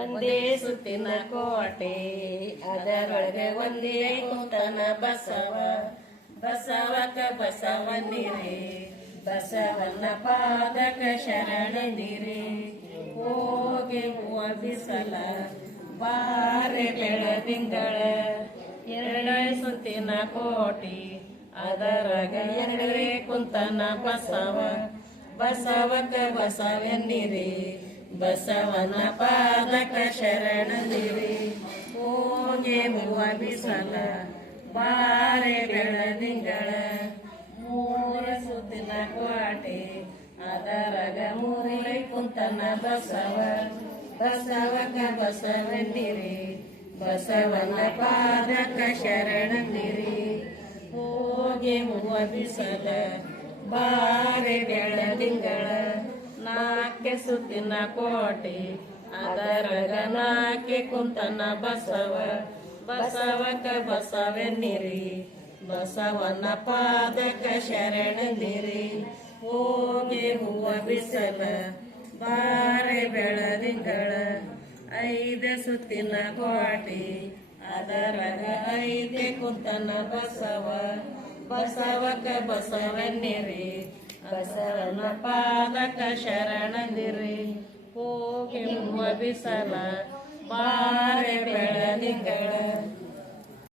ಒಂದೇ ಸುತ್ತಿನ ಕೋಟೆ, ಅದರೊಳಗೆ ಒಂದೇ ಕುಂತನ ಬಸವ. ಬಸವಕ ಬಸವನಿರೆ, ಬಸವನ ಪಾದಕ ಶರಣನಿರೆ. ಹೋಗಿ ಹೂವ ಬಿಸಲ ಬಾರೆ ಬೆಳದಿಂಗಳ ಎರಡೇ ಸುತ್ತಿನ ಕೋಟಿ ಅದರಗ ಎರಡೇ ಕುಂತನ ಬಸವ. ಬಸವಕ ಬಸವನ್ನಿರಿ ಬಸವನ ಪಾದಕ ಶರಣನಿರಿ ಹೋಗೆ ಹೂವ ಬಿಸಲ ಬಾರೆ ಬೆಳದಿಂಗಳ, ಮೂರ ಸುತ್ತಿನ ಕ್ವಾಟೆ ಅದರಗ ಮೂರೇ ಕುಂತನ ಬಸವ ಬಸವಕ ಬಸವನಿರಿ ಬಸವನ ಪಾದಕ ಶರಣದಿರಿ ಹೋಗೆ ಹೂವ ಬಿಸಲ ಬಾರೆ ಬೆಳದಿಂಗಳ ನಾಕೆ ಸುತ್ತಿನ ಕೋಟೆ ಅದರ ನಾಕೆ ಕುಂತನ ಬಸವ? ಬಸವಕ ಬಸವೆನ್ನಿರಿ, ಬಸವನ ಪಾದಕ ಶರಣನಿರಿ ಹೋಗಿ ಹೂವ ಬಿಸಲ, ಬಾರೆ ಬೆಳದಿಂಗಳ. ಐದ ಸುತ್ತಿನ ಕೋಟೆ, ಅದರಗ ಐದೆ ಕುಂತನ ಬಸವ? ಬಸವಕ ಬಸವನ್ನಿರಿ ಬಸವನ ಪಾದಕ ಶರಣನಿರಿ ಹೋಗಿ ಬಿಸಲ ಬಾರೆ ಬೆಳದಿಂಗಳ